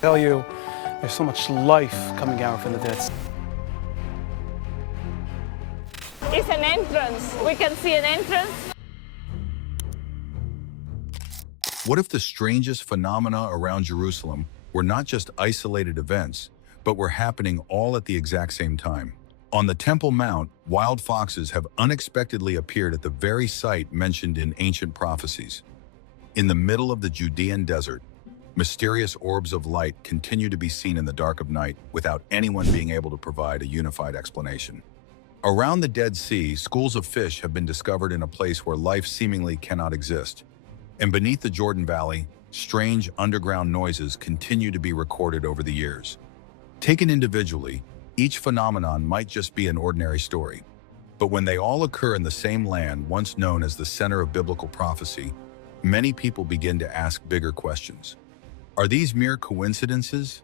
Tell you, there's so much life coming out from the dead. It's an entrance. We can see an entrance. What if the strangest phenomena around Jerusalem were not just isolated events, but were happening all at the exact same time? On the Temple Mount, wild foxes have unexpectedly appeared at the very site mentioned in ancient prophecies. In the middle of the Judean Desert, mysterious orbs of light continue to be seen in the dark of night without anyone being able to provide a unified explanation. Around the Dead Sea, schools of fish have been discovered in a place where life seemingly cannot exist. And beneath the Jordan Valley, strange underground noises continue to be recorded over the years. Taken individually, each phenomenon might just be an ordinary story. But when they all occur in the same land once known as the center of biblical prophecy, many people begin to ask bigger questions. Are these mere coincidences?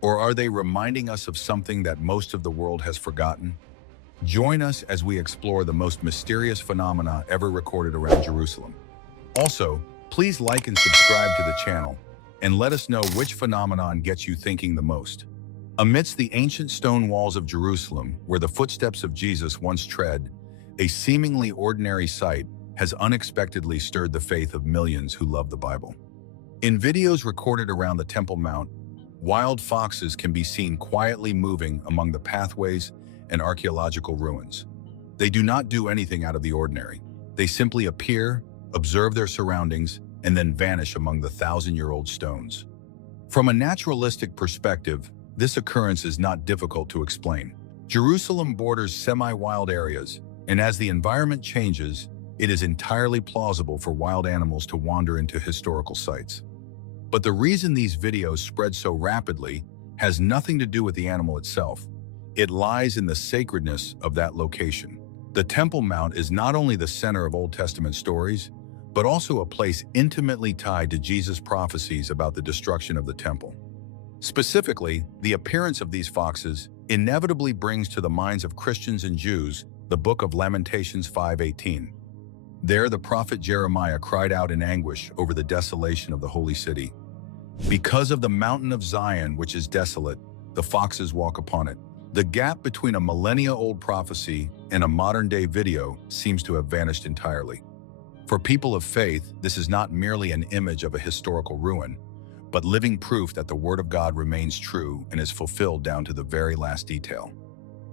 Or are they reminding us of something that most of the world has forgotten? Join us as we explore the most mysterious phenomena ever recorded around Jerusalem. Also, please like and subscribe to the channel, and let us know which phenomenon gets you thinking the most. Amidst the ancient stone walls of Jerusalem, where the footsteps of Jesus once tread, a seemingly ordinary sight has unexpectedly stirred the faith of millions who love the Bible. In videos recorded around the Temple Mount, wild foxes can be seen quietly moving among the pathways and archaeological ruins. They do not do anything out of the ordinary. They simply appear, observe their surroundings, and then vanish among the thousand-year-old stones. From a naturalistic perspective, this occurrence is not difficult to explain. Jerusalem borders semi-wild areas, and as the environment changes, it is entirely plausible for wild animals to wander into historical sites. But the reason these videos spread so rapidly has nothing to do with the animal itself. It lies in the sacredness of that location. The Temple Mount is not only the center of Old Testament stories, but also a place intimately tied to Jesus' prophecies about the destruction of the temple. Specifically, the appearance of these foxes inevitably brings to the minds of Christians and Jews the book of Lamentations 5:18. There the prophet Jeremiah cried out in anguish over the desolation of the holy city. Because of the mountain of Zion, which is desolate, the foxes walk upon it. The gap between a millennia-old prophecy and a modern-day video seems to have vanished entirely. For people of faith, this is not merely an image of a historical ruin, but living proof that the Word of God remains true and is fulfilled down to the very last detail.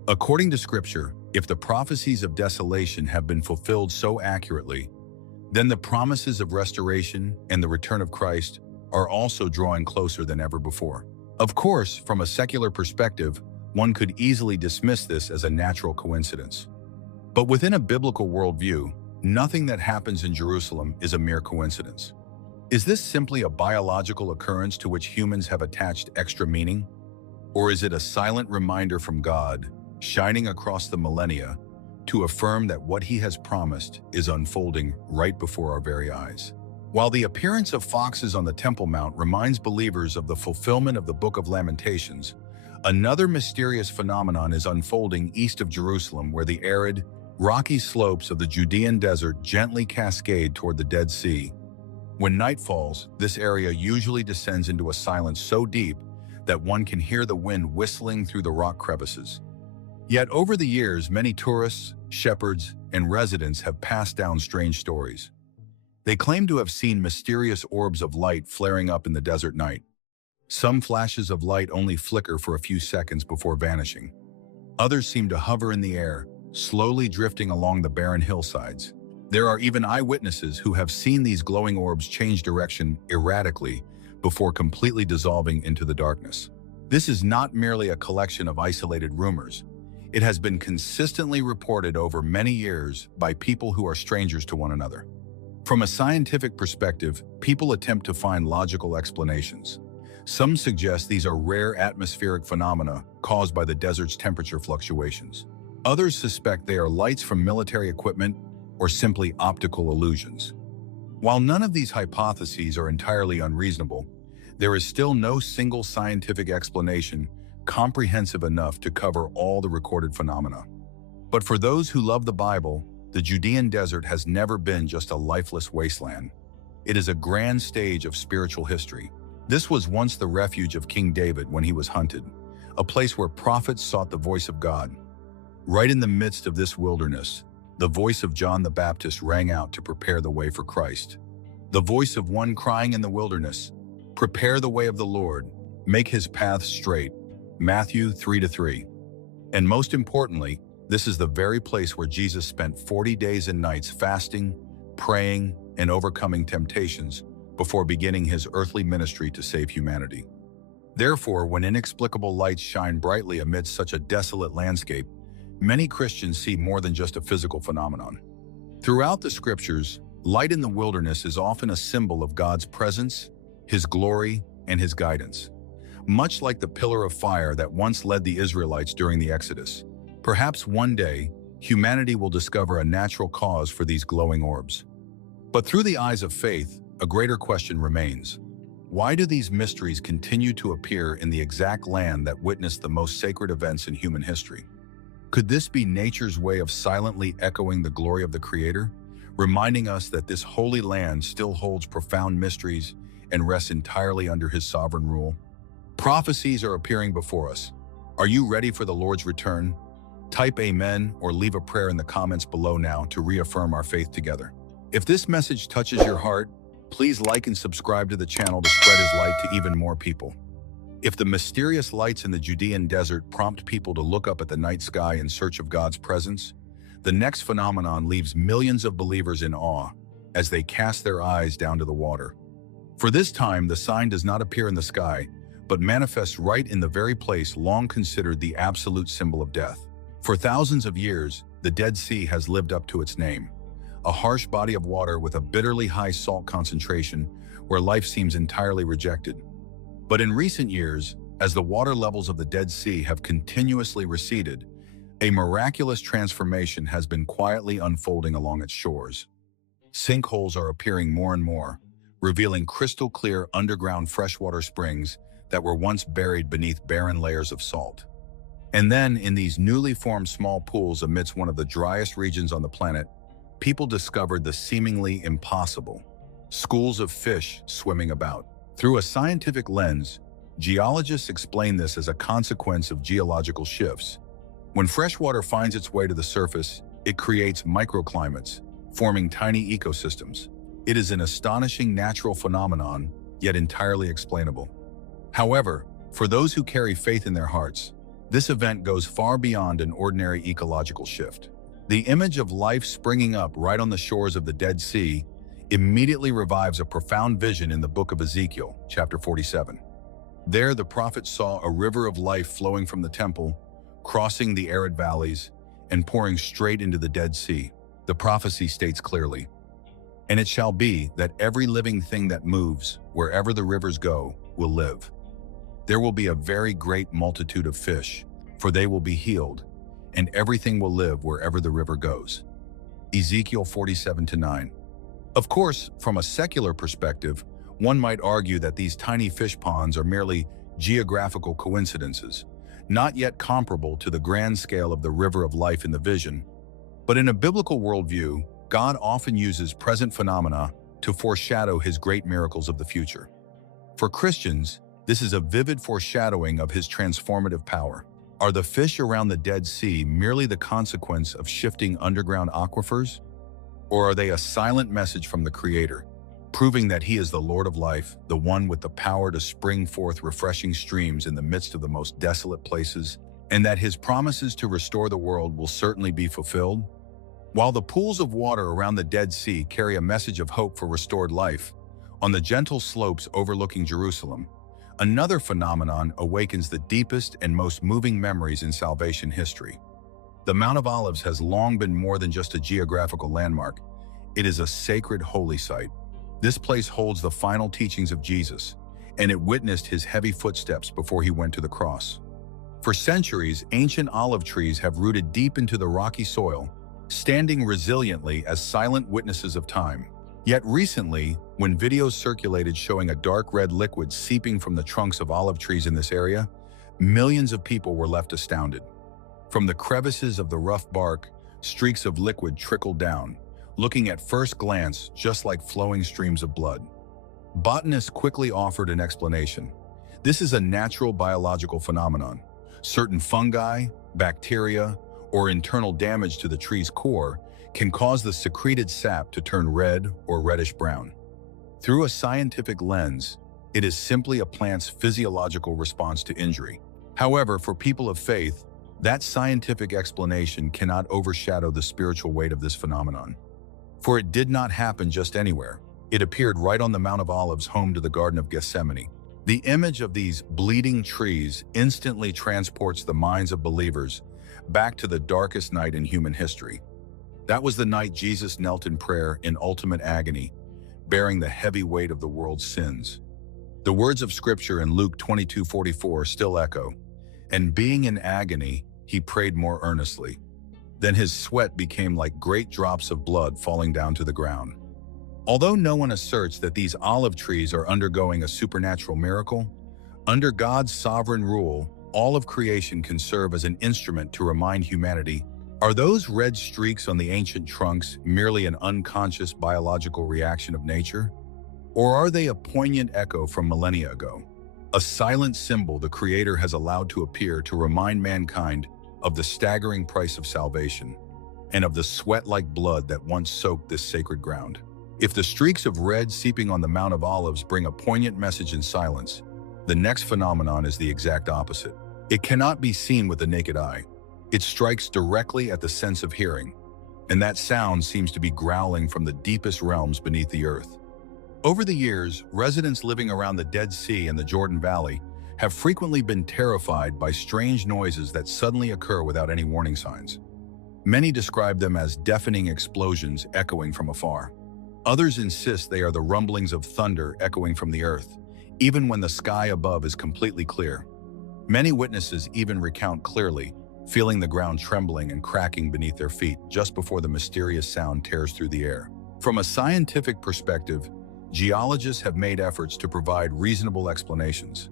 According to Scripture, if the prophecies of desolation have been fulfilled so accurately, then the promises of restoration and the return of Christ are also drawing closer than ever before. Of course, from a secular perspective, one could easily dismiss this as a natural coincidence. But within a biblical worldview, nothing that happens in Jerusalem is a mere coincidence. Is this simply a biological occurrence to which humans have attached extra meaning? Or is it a silent reminder from God, shining across the millennia, to affirm that what He has promised is unfolding right before our very eyes? While the appearance of foxes on the Temple Mount reminds believers of the fulfillment of the Book of Lamentations, another mysterious phenomenon is unfolding east of Jerusalem, where the arid, rocky slopes of the Judean Desert gently cascade toward the Dead Sea. When night falls, this area usually descends into a silence so deep that one can hear the wind whistling through the rock crevices. Yet over the years, many tourists, shepherds, and residents have passed down strange stories. They claim to have seen mysterious orbs of light flaring up in the desert night. Some flashes of light only flicker for a few seconds before vanishing. Others seem to hover in the air, slowly drifting along the barren hillsides. There are even eyewitnesses who have seen these glowing orbs change direction erratically before completely dissolving into the darkness. This is not merely a collection of isolated rumors. It has been consistently reported over many years by people who are strangers to one another. From a scientific perspective, people attempt to find logical explanations. Some suggest these are rare atmospheric phenomena caused by the desert's temperature fluctuations. Others suspect they are lights from military equipment or simply optical illusions. While none of these hypotheses are entirely unreasonable, there is still no single scientific explanation comprehensive enough to cover all the recorded phenomena. But for those who love the Bible, the Judean Desert has never been just a lifeless wasteland. It is a grand stage of spiritual history, This was once the refuge of King David when he was hunted, a place where prophets sought the voice of God. Right in the midst of this wilderness, the voice of John the Baptist rang out to prepare the way for Christ. The voice of one crying in the wilderness, "Prepare the way of the Lord, make his path straight." Matthew 3:3. And most importantly, this is the very place where Jesus spent 40 days and nights fasting, praying, and overcoming temptations before beginning his earthly ministry to save humanity. Therefore, when inexplicable lights shine brightly amidst such a desolate landscape, many Christians see more than just a physical phenomenon. Throughout the scriptures, light in the wilderness is often a symbol of God's presence, his glory, and his guidance. Much like the pillar of fire that once led the Israelites during the Exodus, perhaps one day, humanity will discover a natural cause for these glowing orbs. But through the eyes of faith, a greater question remains. Why do these mysteries continue to appear in the exact land that witnessed the most sacred events in human history? Could this be nature's way of silently echoing the glory of the Creator, reminding us that this holy land still holds profound mysteries and rests entirely under his sovereign rule? Prophecies are appearing before us. Are you ready for the Lord's return? Type Amen or leave a prayer in the comments below now to reaffirm our faith together. If this message touches your heart, please like and subscribe to the channel to spread his light to even more people. If the mysterious lights in the Judean Desert prompt people to look up at the night sky in search of God's presence, the next phenomenon leaves millions of believers in awe as they cast their eyes down to the water. For this time, the sign does not appear in the sky, but manifests right in the very place long considered the absolute symbol of death. For thousands of years, the Dead Sea has lived up to its name, a harsh body of water with a bitterly high salt concentration where life seems entirely rejected. But in recent years, as the water levels of the Dead Sea have continuously receded, a miraculous transformation has been quietly unfolding along its shores. Sinkholes are appearing more and more, revealing crystal-clear underground freshwater springs that were once buried beneath barren layers of salt. And then, in these newly formed small pools amidst one of the driest regions on the planet, people discovered the seemingly impossible: schools of fish swimming about. Through a scientific lens, geologists explain this as a consequence of geological shifts. When freshwater finds its way to the surface, it creates microclimates, forming tiny ecosystems. It is an astonishing natural phenomenon, yet entirely explainable. However, for those who carry faith in their hearts, this event goes far beyond an ordinary ecological shift. The image of life springing up right on the shores of the Dead Sea immediately revives a profound vision in the book of Ezekiel, chapter 47. There, the prophet saw a river of life flowing from the temple, crossing the arid valleys, and pouring straight into the Dead Sea. The prophecy states clearly, "And it shall be that every living thing that moves, wherever the rivers go, will live. There will be a very great multitude of fish, for they will be healed, and everything will live wherever the river goes." Ezekiel 47:9. Of course, from a secular perspective, one might argue that these tiny fish ponds are merely geographical coincidences, not yet comparable to the grand scale of the river of life in the vision. But in a biblical worldview, God often uses present phenomena to foreshadow his great miracles of the future. For Christians, this is a vivid foreshadowing of his transformative power. Are the fish around the Dead Sea merely the consequence of shifting underground aquifers? Or are they a silent message from the Creator, proving that he is the Lord of life, the one with the power to spring forth refreshing streams in the midst of the most desolate places, and that his promises to restore the world will certainly be fulfilled? While the pools of water around the Dead Sea carry a message of hope for restored life, on the gentle slopes overlooking Jerusalem, another phenomenon awakens the deepest and most moving memories in salvation history. The Mount of Olives has long been more than just a geographical landmark. It is a sacred holy site. This place holds the final teachings of Jesus, and it witnessed his heavy footsteps before he went to the cross. For centuries, ancient olive trees have rooted deep into the rocky soil, standing resiliently as silent witnesses of time. Yet recently, when videos circulated showing a dark red liquid seeping from the trunks of olive trees in this area, millions of people were left astounded. From the crevices of the rough bark, streaks of liquid trickled down, looking at first glance just like flowing streams of blood. Botanists quickly offered an explanation. This is a natural biological phenomenon. Certain fungi, bacteria, or internal damage to the tree's core can cause the secreted sap to turn red or reddish-brown. Through a scientific lens, it is simply a plant's physiological response to injury. However, for people of faith, that scientific explanation cannot overshadow the spiritual weight of this phenomenon. For it did not happen just anywhere. It appeared right on the Mount of Olives, home to the Garden of Gethsemane. The image of these bleeding trees instantly transports the minds of believers back to the darkest night in human history. That was the night Jesus knelt in prayer in ultimate agony, bearing the heavy weight of the world's sins. The words of Scripture in Luke 22:44 still echo, "And being in agony, he prayed more earnestly. Then his sweat became like great drops of blood falling down to the ground." Although no one asserts that these olive trees are undergoing a supernatural miracle, under God's sovereign rule, all of creation can serve as an instrument to remind humanity, are those red streaks on the ancient trunks merely an unconscious biological reaction of nature? Or are they a poignant echo from millennia ago? A silent symbol the Creator has allowed to appear to remind mankind of the staggering price of salvation and of the sweat-like blood that once soaked this sacred ground. If the streaks of red seeping on the Mount of Olives bring a poignant message in silence, the next phenomenon is the exact opposite. It cannot be seen with the naked eye. It strikes directly at the sense of hearing, and that sound seems to be growling from the deepest realms beneath the earth. Over the years, residents living around the Dead Sea and the Jordan Valley have frequently been terrified by strange noises that suddenly occur without any warning signs. Many describe them as deafening explosions echoing from afar. Others insist they are the rumblings of thunder echoing from the earth, even when the sky above is completely clear. Many witnesses even recount clearly feeling the ground trembling and cracking beneath their feet just before the mysterious sound tears through the air. From a scientific perspective, geologists have made efforts to provide reasonable explanations.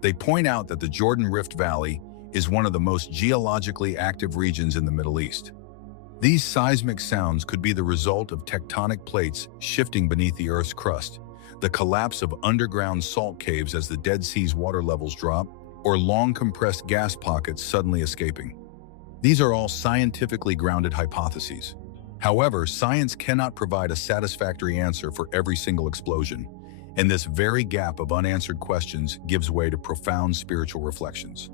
They point out that the Jordan Rift Valley is one of the most geologically active regions in the Middle East. These seismic sounds could be the result of tectonic plates shifting beneath the Earth's crust, the collapse of underground salt caves as the Dead Sea's water levels drop, or long compressed gas pockets suddenly escaping. These are all scientifically grounded hypotheses. However, science cannot provide a satisfactory answer for every single explosion, and this very gap of unanswered questions gives way to profound spiritual reflections.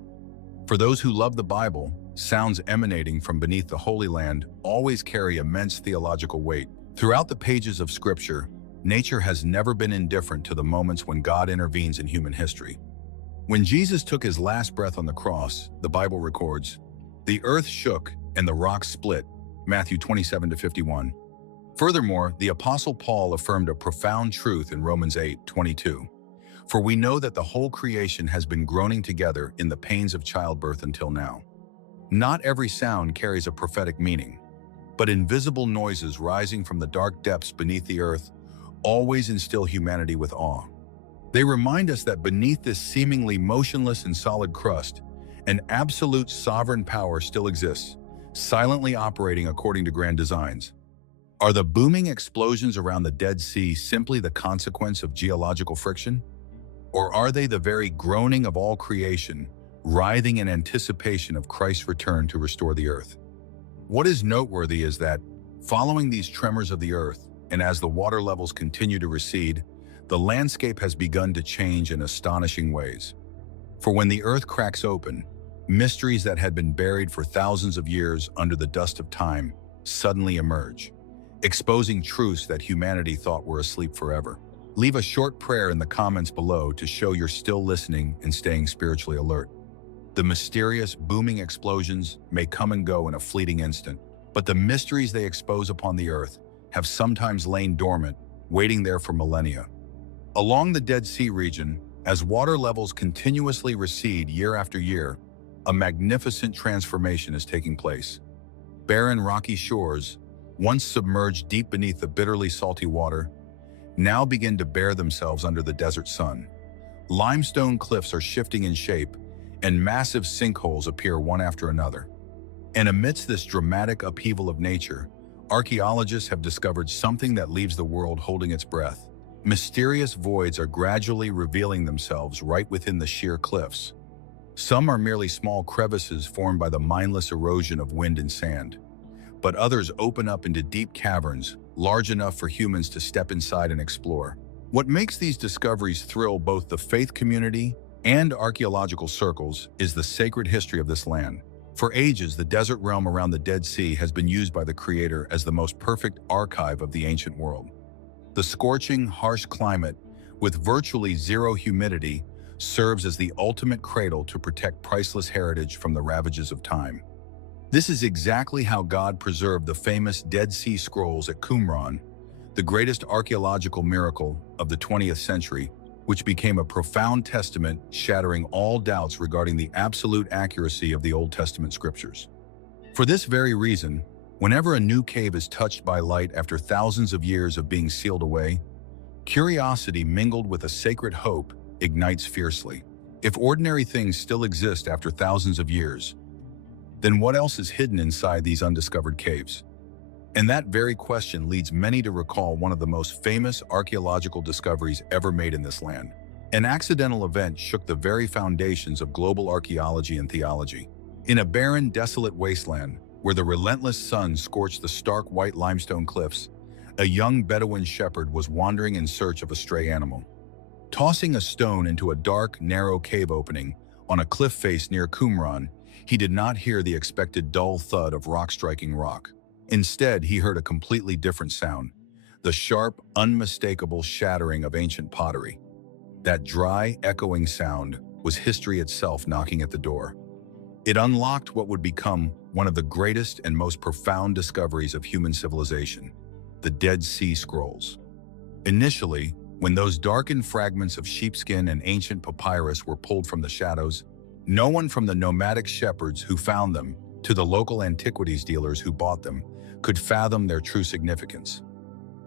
For those who love the Bible, sounds emanating from beneath the Holy Land always carry immense theological weight. Throughout the pages of Scripture, nature has never been indifferent to the moments when God intervenes in human history. When Jesus took his last breath on the cross, the Bible records, "The earth shook and the rocks split," Matthew 27-51. Furthermore, the Apostle Paul affirmed a profound truth in Romans 8:22. "For we know that the whole creation has been groaning together in the pains of childbirth until now." Not every sound carries a prophetic meaning, but invisible noises rising from the dark depths beneath the earth always instill humanity with awe. They remind us that beneath this seemingly motionless and solid crust, an absolute sovereign power still exists, silently operating according to grand designs. Are the booming explosions around the Dead Sea simply the consequence of geological friction? Or are they the very groaning of all creation, writhing in anticipation of Christ's return to restore the earth? What is noteworthy is that, following these tremors of the earth, and as the water levels continue to recede, the landscape has begun to change in astonishing ways. For when the earth cracks open, mysteries that had been buried for thousands of years under the dust of time suddenly emerge, exposing truths that humanity thought were asleep forever. Leave a short prayer in the comments below to show you're still listening and staying spiritually alert. The mysterious, booming explosions may come and go in a fleeting instant, but the mysteries they expose upon the earth have sometimes lain dormant, waiting there for millennia. Along the Dead Sea region, as water levels continuously recede year after year, a magnificent transformation is taking place. Barren, rocky shores, once submerged deep beneath the bitterly salty water, now begin to bare themselves under the desert sun. Limestone cliffs are shifting in shape, and massive sinkholes appear one after another. And amidst this dramatic upheaval of nature, archaeologists have discovered something that leaves the world holding its breath: Mysterious voids are gradually revealing themselves right within the sheer cliffs. Some are merely small crevices formed by the mindless erosion of wind and sand, but others open up into deep caverns, large enough for humans to step inside and explore. What makes these discoveries thrill both the faith community and archaeological circles is the sacred history of this land. For ages, the desert realm around the Dead Sea has been used by the Creator as the most perfect archive of the ancient world. The scorching, harsh climate, with virtually zero humidity, serves as the ultimate cradle to protect priceless heritage from the ravages of time. This is exactly how God preserved the famous Dead Sea Scrolls at Qumran, the greatest archaeological miracle of the 20th century, which became a profound testament shattering all doubts regarding the absolute accuracy of the Old Testament scriptures. For this very reason, whenever a new cave is touched by light after thousands of years of being sealed away, curiosity mingled with a sacred hope ignites fiercely. If ordinary things still exist after thousands of years, then what else is hidden inside these undiscovered caves? And that very question leads many to recall one of the most famous archaeological discoveries ever made in this land. An accidental event shook the very foundations of global archaeology and theology. In a barren, desolate wasteland, where the relentless sun scorched the stark white limestone cliffs, a young Bedouin shepherd was wandering in search of a stray animal. Tossing a stone into a dark, narrow cave opening on a cliff face near Qumran, he did not hear the expected dull thud of rock striking rock. Instead, he heard a completely different sound, the sharp, unmistakable shattering of ancient pottery. That dry, echoing sound was history itself knocking at the door. It unlocked what would become one of the greatest and most profound discoveries of human civilization, the Dead Sea Scrolls. Initially, when those darkened fragments of sheepskin and ancient papyrus were pulled from the shadows, no one from the nomadic shepherds who found them to the local antiquities dealers who bought them could fathom their true significance.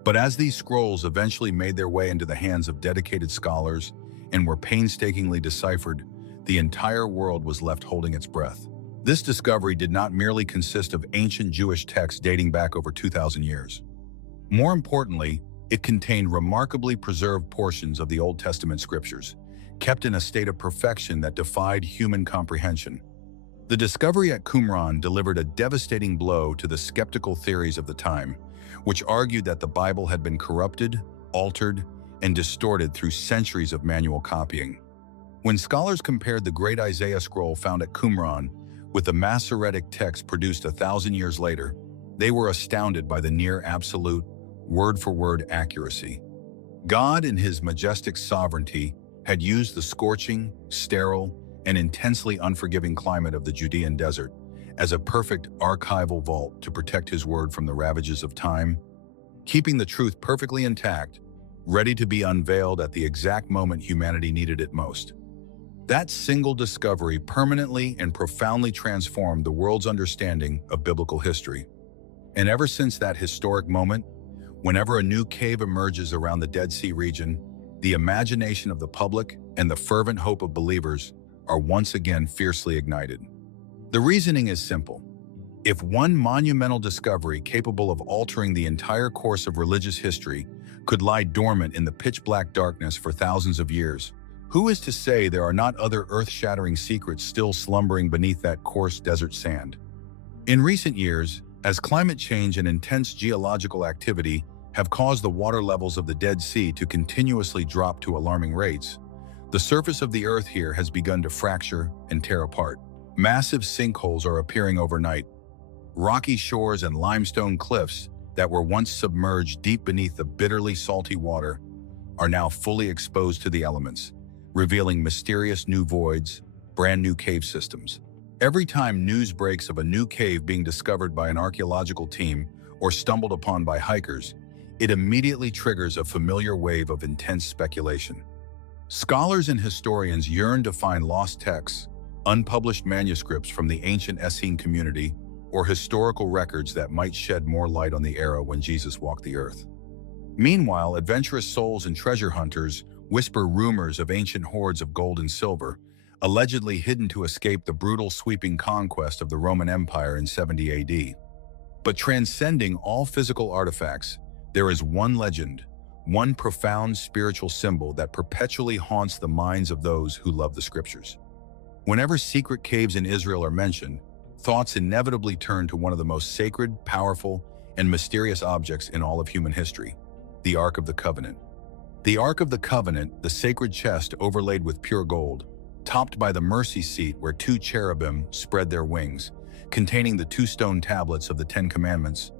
But as these scrolls eventually made their way into the hands of dedicated scholars and were painstakingly deciphered, the entire world was left holding its breath. This discovery did not merely consist of ancient Jewish texts dating back over 2,000 years. More importantly, it contained remarkably preserved portions of the Old Testament scriptures, kept in a state of perfection that defied human comprehension. The discovery at Qumran delivered a devastating blow to the skeptical theories of the time, which argued that the Bible had been corrupted, altered, and distorted through centuries of manual copying. When scholars compared the great Isaiah scroll found at Qumran with the Masoretic text produced 1,000 years later, they were astounded by the near-absolute, word-for-word accuracy. God, in his majestic sovereignty, had used the scorching, sterile, and intensely unforgiving climate of the Judean Desert as a perfect archival vault to protect his word from the ravages of time, keeping the truth perfectly intact, ready to be unveiled at the exact moment humanity needed it most. That single discovery permanently and profoundly transformed the world's understanding of biblical history. And ever since that historic moment, whenever a new cave emerges around the Dead Sea region, the imagination of the public and the fervent hope of believers are once again fiercely ignited. The reasoning is simple. If one monumental discovery capable of altering the entire course of religious history could lie dormant in the pitch-black darkness for thousands of years, who is to say there are not other earth-shattering secrets still slumbering beneath that coarse desert sand? In recent years, as climate change and intense geological activity have caused the water levels of the Dead Sea to continuously drop to alarming rates, the surface of the Earth here has begun to fracture and tear apart. Massive sinkholes are appearing overnight. Rocky shores and limestone cliffs that were once submerged deep beneath the bitterly salty water are now fully exposed to the elements, revealing mysterious new voids, brand new cave systems. Every time news breaks of a new cave being discovered by an archaeological team or stumbled upon by hikers, it immediately triggers a familiar wave of intense speculation. Scholars and historians yearn to find lost texts, unpublished manuscripts from the ancient Essene community, or historical records that might shed more light on the era when Jesus walked the earth. Meanwhile, adventurous souls and treasure hunters whisper rumors of ancient hoards of gold and silver, allegedly hidden to escape the brutal sweeping conquest of the Roman Empire in 70 AD. But transcending all physical artifacts, there is one legend, one profound spiritual symbol that perpetually haunts the minds of those who love the scriptures. Whenever secret caves in Israel are mentioned, thoughts inevitably turn to one of the most sacred, powerful, and mysterious objects in all of human history, the Ark of the Covenant. The Ark of the Covenant, the sacred chest overlaid with pure gold, topped by the mercy seat where two cherubim spread their wings, containing the two stone tablets of the Ten Commandments.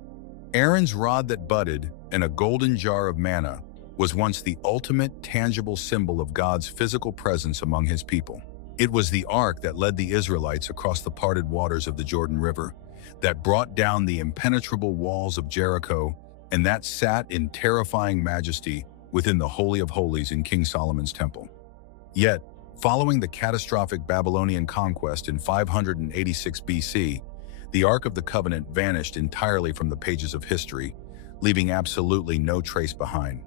Aaron's rod that budded and a golden jar of manna was once the ultimate tangible symbol of God's physical presence among his people. It was the ark that led the Israelites across the parted waters of the Jordan River, that brought down the impenetrable walls of Jericho, and that sat in terrifying majesty within the Holy of Holies in King Solomon's temple. Yet, following the catastrophic Babylonian conquest in 586 BC, the Ark of the Covenant vanished entirely from the pages of history, leaving absolutely no trace behind.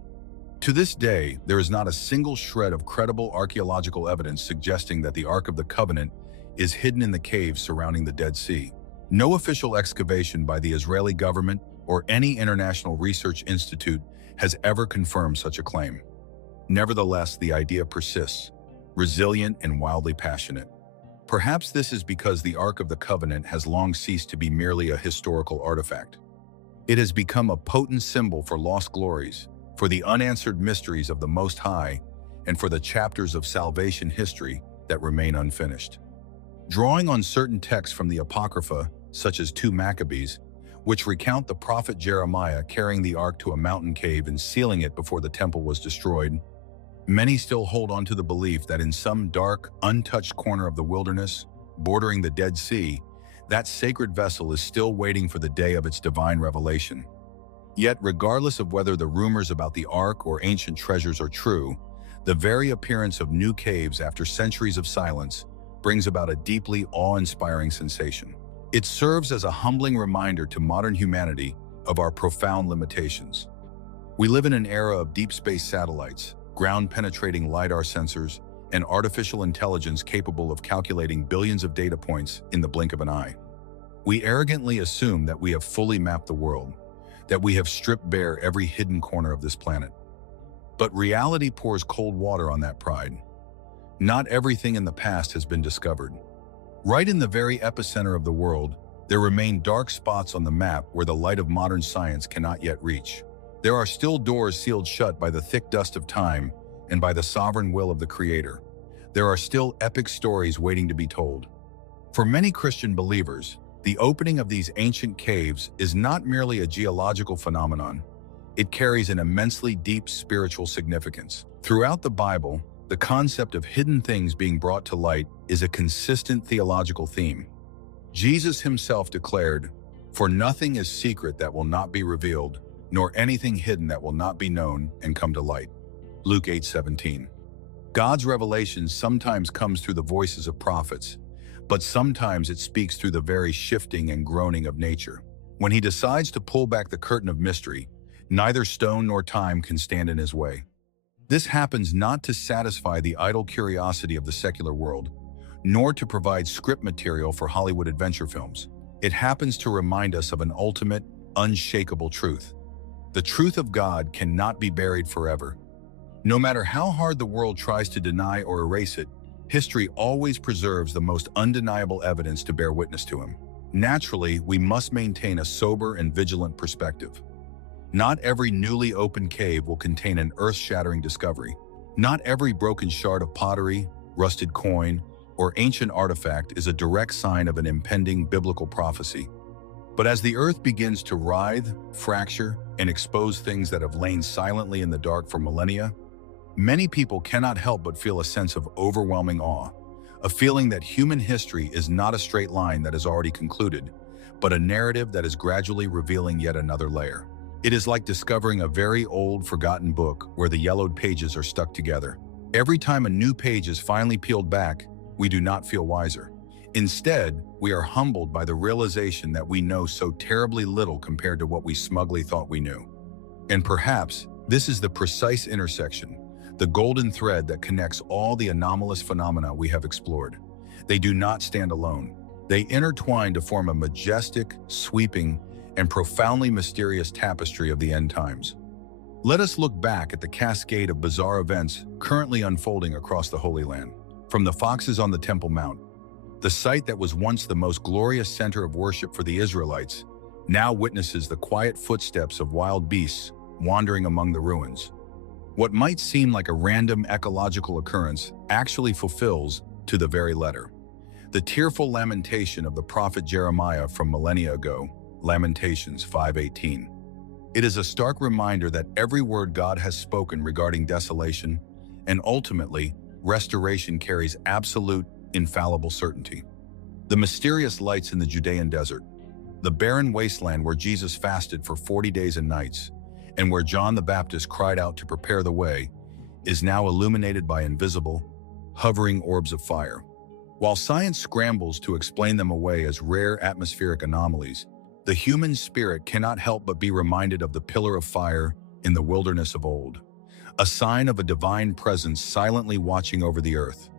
To this day, there is not a single shred of credible archaeological evidence suggesting that the Ark of the Covenant is hidden in the caves surrounding the Dead Sea. No official excavation by the Israeli government or any international research institute has ever confirmed such a claim. Nevertheless, the idea persists, resilient and wildly passionate. Perhaps this is because the Ark of the Covenant has long ceased to be merely a historical artifact. It has become a potent symbol for lost glories, for the unanswered mysteries of the Most High, and for the chapters of salvation history that remain unfinished. Drawing on certain texts from the Apocrypha, such as 2 Maccabees, which recount the prophet Jeremiah carrying the ark to a mountain cave and sealing it before the temple was destroyed, many still hold on to the belief that in some dark, untouched corner of the wilderness, bordering the Dead Sea, that sacred vessel is still waiting for the day of its divine revelation. Yet, regardless of whether the rumors about the ark or ancient treasures are true, the very appearance of new caves after centuries of silence brings about a deeply awe-inspiring sensation. It serves as a humbling reminder to modern humanity of our profound limitations. We live in an era of deep space satellites, ground-penetrating LiDAR sensors, and artificial intelligence capable of calculating billions of data points in the blink of an eye. We arrogantly assume that we have fully mapped the world, that we have stripped bare every hidden corner of this planet. But reality pours cold water on that pride. Not everything in the past has been discovered. Right in the very epicenter of the world, there remain dark spots on the map where the light of modern science cannot yet reach. There are still doors sealed shut by the thick dust of time and by the sovereign will of the Creator. There are still epic stories waiting to be told. For many Christian believers, the opening of these ancient caves is not merely a geological phenomenon. It carries an immensely deep spiritual significance. Throughout the Bible, the concept of hidden things being brought to light is a consistent theological theme. Jesus himself declared, "For nothing is secret that will not be revealed, nor anything hidden that will not be known and come to light." Luke 8:17. God's revelation sometimes comes through the voices of prophets, but sometimes it speaks through the very shifting and groaning of nature. When he decides to pull back the curtain of mystery, neither stone nor time can stand in his way. This happens not to satisfy the idle curiosity of the secular world, nor to provide script material for Hollywood adventure films. It happens to remind us of an ultimate, unshakable truth. The truth of God cannot be buried forever. No matter how hard the world tries to deny or erase it, history always preserves the most undeniable evidence to bear witness to him. Naturally, we must maintain a sober and vigilant perspective. Not every newly opened cave will contain an earth-shattering discovery. Not every broken shard of pottery, rusted coin, or ancient artifact is a direct sign of an impending biblical prophecy. But as the earth begins to writhe, fracture, and expose things that have lain silently in the dark for millennia, many people cannot help but feel a sense of overwhelming awe, a feeling that human history is not a straight line that is already concluded, but a narrative that is gradually revealing yet another layer. It is like discovering a very old, forgotten book where the yellowed pages are stuck together. Every time a new page is finally peeled back, we do not feel wiser. Instead, we are humbled by the realization that we know so terribly little compared to what we smugly thought we knew. And perhaps this is the precise intersection, the golden thread that connects all the anomalous phenomena we have explored. They do not stand alone. They intertwine to form a majestic, sweeping, and profoundly mysterious tapestry of the end times. Let us look back at the cascade of bizarre events currently unfolding across the Holy Land. From the foxes on the Temple Mount, the site that was once the most glorious center of worship for the Israelites, now witnesses the quiet footsteps of wild beasts wandering among the ruins. What might seem like a random ecological occurrence actually fulfills, to the very letter, the tearful lamentation of the prophet Jeremiah from millennia ago, Lamentations 5:18. It is a stark reminder that every word God has spoken regarding desolation and ultimately restoration carries absolute, infallible certainty. The mysterious lights in the Judean Desert, the barren wasteland where Jesus fasted for 40 days and nights, and where John the Baptist cried out to prepare the way, is now illuminated by invisible, hovering orbs of fire. While science scrambles to explain them away as rare atmospheric anomalies, the human spirit cannot help but be reminded of the pillar of fire in the wilderness of old, a sign of a divine presence silently watching over the earth.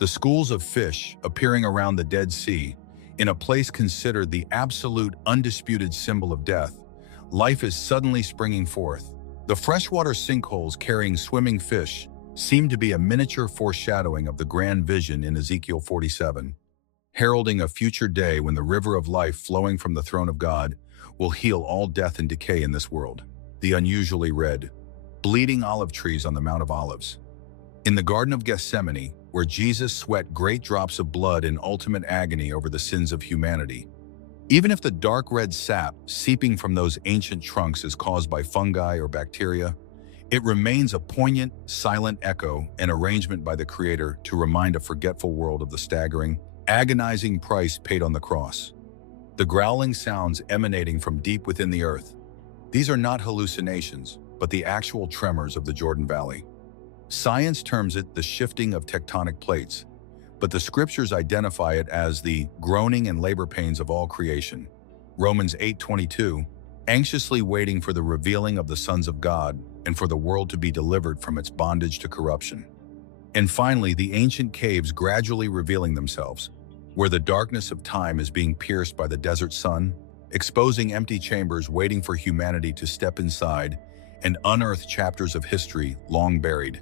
The schools of fish appearing around the Dead Sea, in a place considered the absolute, undisputed symbol of death, life is suddenly springing forth. The freshwater sinkholes carrying swimming fish seem to be a miniature foreshadowing of the grand vision in Ezekiel 47, heralding a future day when the river of life flowing from the throne of God will heal all death and decay in this world. The unusually red, bleeding olive trees on the Mount of Olives. In the Garden of Gethsemane, where Jesus sweat great drops of blood in ultimate agony over the sins of humanity. Even if the dark red sap seeping from those ancient trunks is caused by fungi or bacteria, it remains a poignant, silent echo and arrangement by the Creator to remind a forgetful world of the staggering, agonizing price paid on the cross. The growling sounds emanating from deep within the earth. These are not hallucinations, but the actual tremors of the Jordan Valley. Science terms it the shifting of tectonic plates, but the scriptures identify it as the groaning and labor pains of all creation. Romans 8:22, anxiously waiting for the revealing of the sons of God and for the world to be delivered from its bondage to corruption. And finally, the ancient caves gradually revealing themselves, where the darkness of time is being pierced by the desert sun, exposing empty chambers waiting for humanity to step inside and unearth chapters of history long buried.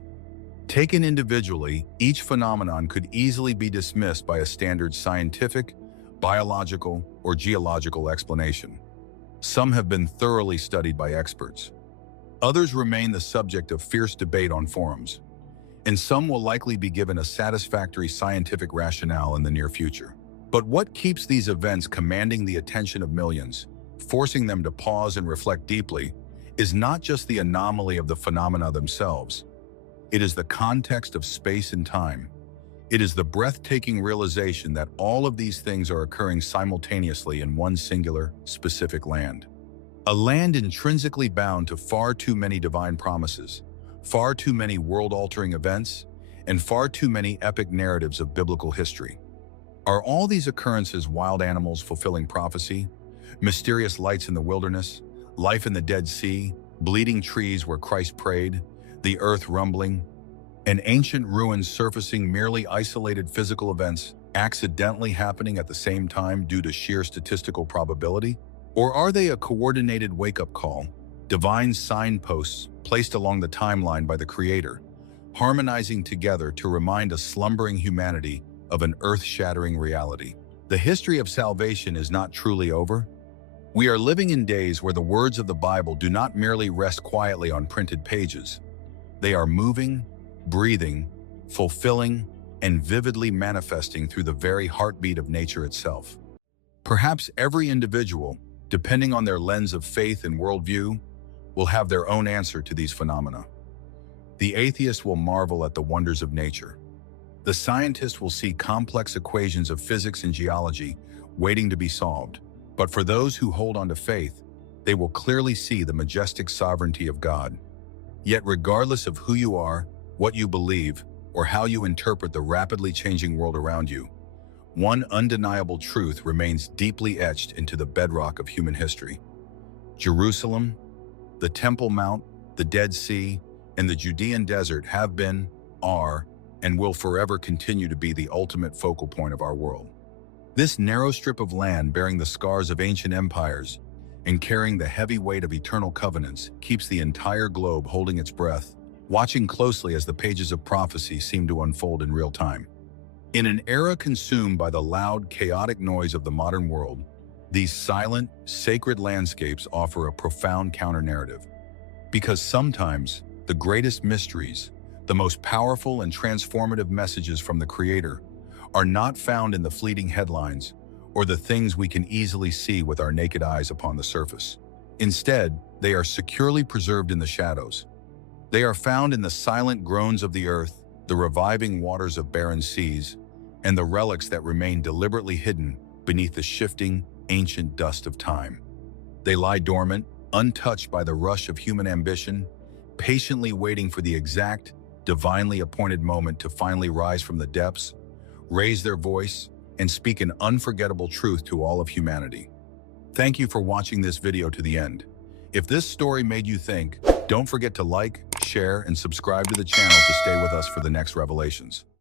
Taken individually, each phenomenon could easily be dismissed by a standard scientific, biological, or geological explanation. Some have been thoroughly studied by experts. Others remain the subject of fierce debate on forums, and some will likely be given a satisfactory scientific rationale in the near future. But what keeps these events commanding the attention of millions, forcing them to pause and reflect deeply, is not just the anomaly of the phenomena themselves. It is the context of space and time. It is the breathtaking realization that all of these things are occurring simultaneously in one singular, specific land. A land intrinsically bound to far too many divine promises, far too many world-altering events, and far too many epic narratives of biblical history. Are all these occurrences wild animals fulfilling prophecy, mysterious lights in the wilderness, life in the Dead Sea, bleeding trees where Christ prayed, the earth rumbling, and ancient ruins surfacing merely isolated physical events accidentally happening at the same time due to sheer statistical probability? Or are they a coordinated wake-up call, divine signposts placed along the timeline by the Creator, harmonizing together to remind a slumbering humanity of an earth-shattering reality? The history of salvation is not truly over. We are living in days where the words of the Bible do not merely rest quietly on printed pages. They are moving, breathing, fulfilling, and vividly manifesting through the very heartbeat of nature itself. Perhaps every individual, depending on their lens of faith and worldview, will have their own answer to these phenomena. The atheist will marvel at the wonders of nature. The scientist will see complex equations of physics and geology waiting to be solved. But for those who hold on to faith, they will clearly see the majestic sovereignty of God. Yet regardless of who you are, what you believe, or how you interpret the rapidly changing world around you, one undeniable truth remains deeply etched into the bedrock of human history. Jerusalem, the Temple Mount, the Dead Sea, and the Judean Desert have been, are, and will forever continue to be the ultimate focal point of our world. This narrow strip of land bearing the scars of ancient empires and carrying the heavy weight of eternal covenants keeps the entire globe holding its breath, watching closely as the pages of prophecy seem to unfold in real time. In an era consumed by the loud, chaotic noise of the modern world, these silent, sacred landscapes offer a profound counter-narrative. Because sometimes, the greatest mysteries, the most powerful and transformative messages from the Creator, are not found in the fleeting headlines or the things we can easily see with our naked eyes upon the surface. Instead, they are securely preserved in the shadows. They are found in the silent groans of the earth, the reviving waters of barren seas, and the relics that remain deliberately hidden beneath the shifting, ancient dust of time. They lie dormant, untouched by the rush of human ambition, patiently waiting for the exact, divinely appointed moment to finally rise from the depths, raise their voice, and speak an unforgettable truth to all of humanity. Thank you for watching this video to the end. If this story made you think, don't forget to like, share, and subscribe to the channel to stay with us for the next revelations.